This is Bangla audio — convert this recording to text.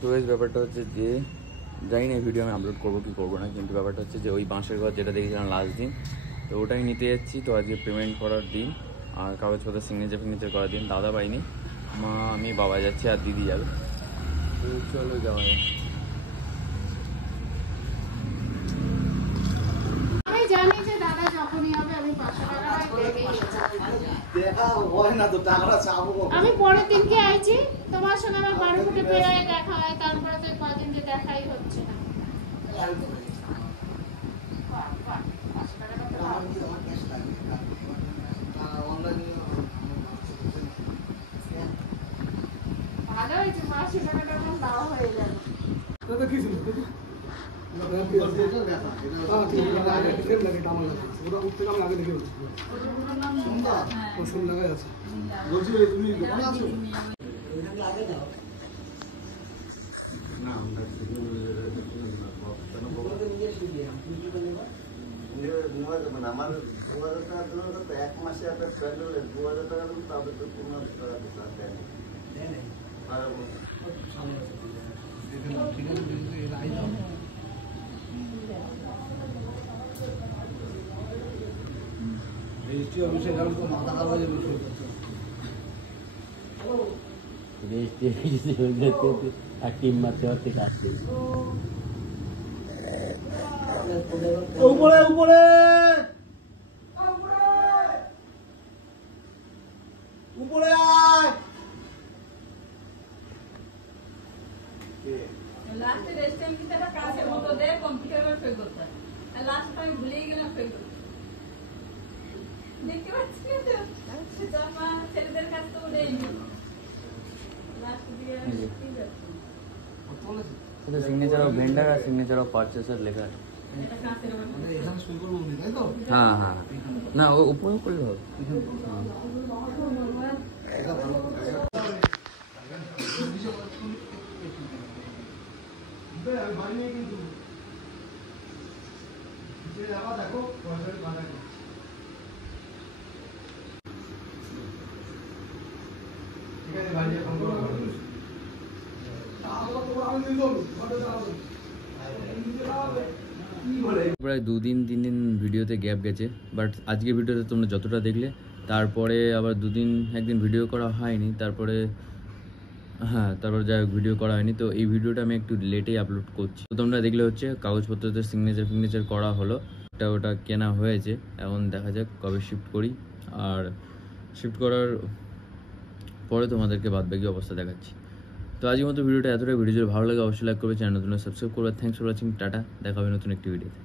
তো এই ব্যাপারটা হচ্ছে যে জানি না ভিডিও আমি আপলোড করবো কি করবো না, কিন্তু ব্যাপারটা হচ্ছে যে ওই বাঁশের ঘর যেটা দেখেছিলাম লাস্ট দিন, তো ওটাই নিতে যাচ্ছি। তো আজকে পেমেন্ট করার দিন আর কাগজপত্র সিগনেচার করার দিন। দাদা পাইনি, মা আমি বাবা যাচ্ছি আর দিদি যাবে। তো চলো যাওয়া যায়। আমি জানি যে দাদা যখনই হবে আমি 500 টাকা আমি পরের দিনকে আইছি তোমার সঙ্গে আমার 12 ফুটে পেরায় দেখা হয়, তারপরে তো কদিন যে দেখাই হচ্ছে না। ভালো হয়েছে 500 টাকাটা আমার দেওয়া হয়ে যাবে। আমার 2000 টাকা দিল তো এক মাসে আপনার প্যান্ডেলে 2000 টাকা দিল, তারপরে তো 1500 টাকা দেন রেজিস্ট্রি অফিসে গেলাম তো মাথা খারাপ হয়ে যাবে। উপরে উপরে উপরে আয়। লাস্টে রেস্টেম কি একটা কাজের মতো দে কম্পিউটারে ফেল করতে হয়। আর লাস্ট টাইম ভুলেই গেলাম ফেল করতে। দেখতে পাচ্ছি তো জামা ছেলেদের কাছ তো উড়েই নি। লাস্ট দিয়ে কি যাচ্ছে? এটা সিগনেচার অফ ভেন্ডার আর সিগনেচার অফ পারচেসার লেখা আছে। এটা কাজের মতো এখানে শুরু করবো তাই তো? হ্যাঁ হ্যাঁ, না ও উপরে করলে হবে। প্রায় 2-3 দিন ভিডিওতে গ্যাপ গেছে, বাট আজকে ভিডিওতে তোমরা যতটা দেখলে, তারপরে আবার 1দিন ভিডিও করা হয়নি। তারপরে যাই হোক ভিডিও করা হয়নি, তো এই ভিডিওটা আমি একটু লেটেই আপলোড করছি। তো তোমরা দেখলে হচ্ছে কাগজপত্রতে সিগনেচার করা হলো, ওটা কেনা হয়েছে। এখন দেখা যাক কবে শিফট করি, আর শিফট করার পরে তোমাদেরকে বাদবাকি অবস্থা দেখাচ্ছি। তো আজকের মতো ভিডিওটা এতটাই। ভিডিও যদি ভালো লাগে অবশ্যই লাইক করবে, চ্যানেল নতুন সাবস্ক্রাইব করবে। থ্যাংকস ফর ওয়াচিং, টাটা, দেখা হবে নতুন একটি ভিডিওতে।